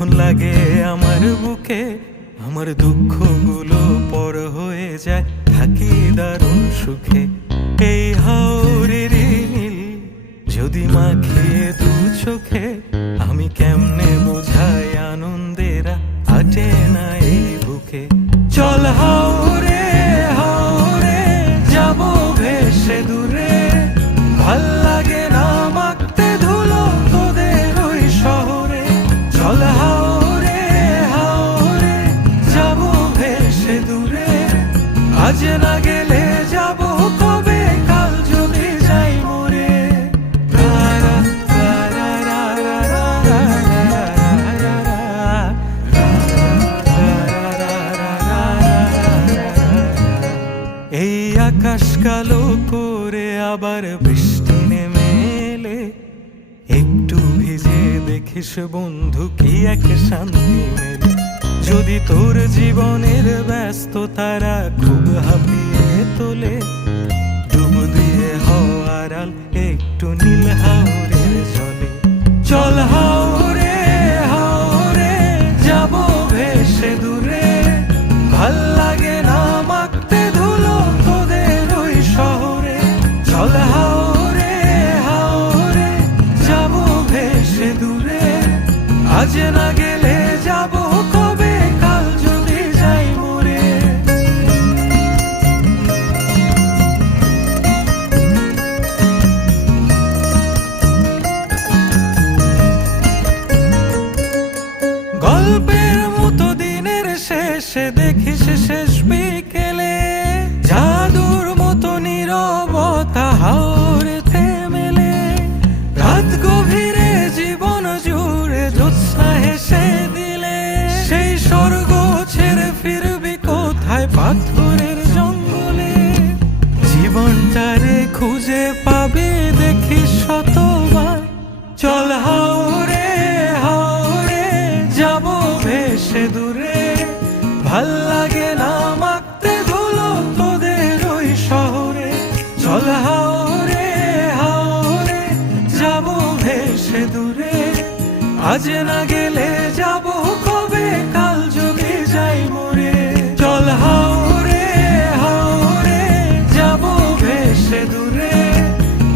যখন লাগে আমার বুকে আমার দুঃখগুলো পর হয়ে যায়, থাকি দারুণ সুখে। এই হাওরের নীল যদি মাখিয়ে দু চোখে, আমি কেমনে বোঝাই আনন্দেরা আটে না এই বুকে। চল হাওরে হাওরে যাব ভেসে দূরে, ভাল লাগে না মাখতে ধুলো তোদের ওই শহরে। চল হাওরে হাওরে যাব ভেসে দূরে, আজ না গেলে যাব কবে, কাল যদি যাই মরে। এই আকাশ কালো করে আবার বৃষ্টি নেমে এলে, একটু ভিজে দেখিস বন্ধু কি এক শান্তি মেলে। যদি তোর জীবনের ব্যস্ততারা খুব হাঁপিয়ে তোলে, ডুব দিয়ে হওয়ার আল একটু নীল হাওরের জলে। চল হাওরে হাওরে যাব ভেসে দূরে, ভাল লাগে না মাখতে ধুলো তোদের ওই শহরে। চল হাওরে হাওরে যাব ভেসে দূরে, আজ না গেলে যাব কবে, কাল যদি যাই মরে। গল্পের মতো দিনের শেষে দেখিস শেষ বিকেলে, জাদুর মতো নীরবতা হাওরেতে মেলে। রাত গভীরে জীবন জুড়ে জ্যোৎস্না হেসে দিলে, সেই স্বর্গ ছেড়ে ফিরবি কোথায় পাথরের জঙ্গলে। জীবনটারে খুঁজে পাবি দেখিস শতবার। চল হাওরে হাওরে যাব ভেসে দূরে, ভাল লাগে না মাখতে ধুলো তোদের ওই শহরে। চল হাওরে হাওরে যাব ভেসে দূরে, আজ না গেলে যাব কবে, কাল যদি যাই মরে। চল হাওরে হাওরে যাব ভেসে দূরে,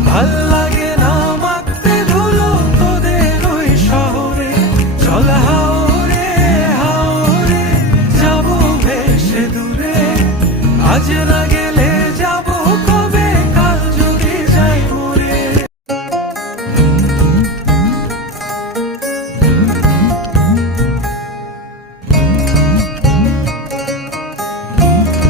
ভাল লাগে না মাখতে ধুলো তোদের ওই শহরে। চল হাওরে হাওরে যাব ভেসে দূরে, আজ না গেলে